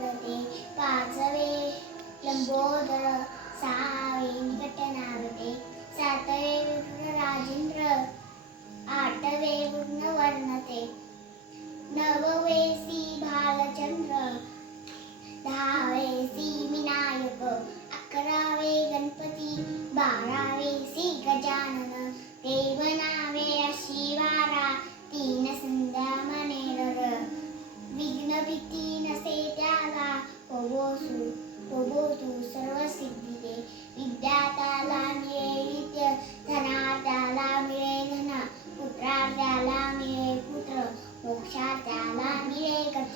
करते, पाचवे लंबोदर, सहावे निकटनावते, सातवे विप्र राजेंद्र, आठवे वर्णते, नववे सी भालचंद्र, दहावे सी विनायक, अकरावे गणपती, बारावे सी गजानन, देवनावे अशी वारा, तीन संध्या मनेर, विघ्न भीती नसे त्याला, होवो तू सर्व सिद्धी दे, विद्या त्याला मिळे विद्या, धना त्याला मिळे धन, पुत्रा त्याला मिळे पुत्र, मोक्षा त्याला मिळे गती.